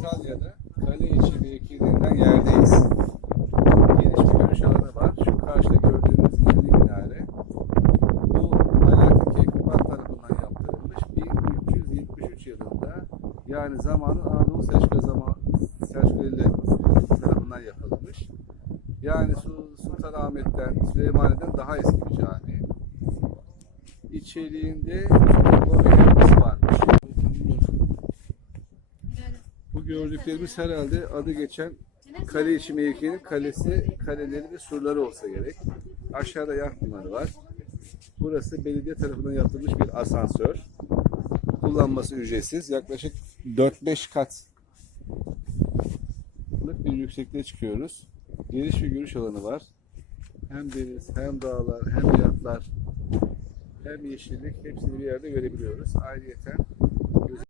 Antalya'da kale içi mevki yerdeyiz. Geniş bir görüş alanı var. Şu karşıda gördüğünüz yeni minare. Bu Alaaddin Keykubat tarafından yaptırılmış. 1373 yılında yani zamanın Anadolu Selçuklu zaman Selçuklu'yla tarafından yapılmış. Yani Su- Sultanahmet'ten, Süleymaniye'den daha eski bir cami. İçeriğinde Bu gördüklerimiz herhalde adı geçen kale içi mevkinin kalesi, kaleleri ve surları olsa gerek. Aşağıda yat limanı var. Burası belediye tarafından yaptırılmış bir asansör. Kullanması ücretsiz. Yaklaşık 4-5 kat bir yüksekliğe çıkıyoruz. Geniş bir görüş alanı var. Hem deniz, hem dağlar, hem yatlar, hem yeşillik hepsini bir yerde görebiliyoruz. Ayrıyeten